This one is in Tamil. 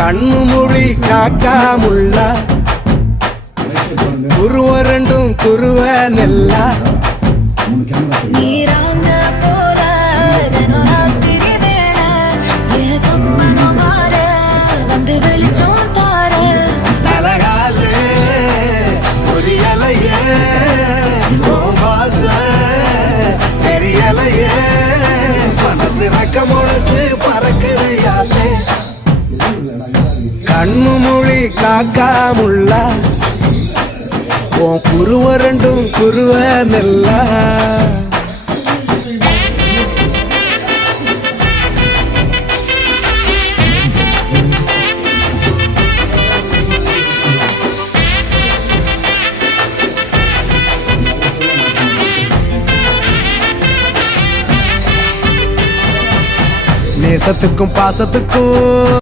கண்ணு மொழி காக்காமுள்ள குருவ ரெண்டும் குருவ நெல்லா நீராங்க போல ராத்திரி வேளை என் சொப்பனம் மாற வந்து வெளிச்சம் தார தலகாலே ஒரு இலையே தெரியலையே மனசு ரக்கமுழுத்து பறக்குறையாலே கண்ணு மொழி காக்காமுள்ள உன் குருவ ரெண்டும் குருவ நெல்லா நேசத்துக்கும் பாசத்துக்கும்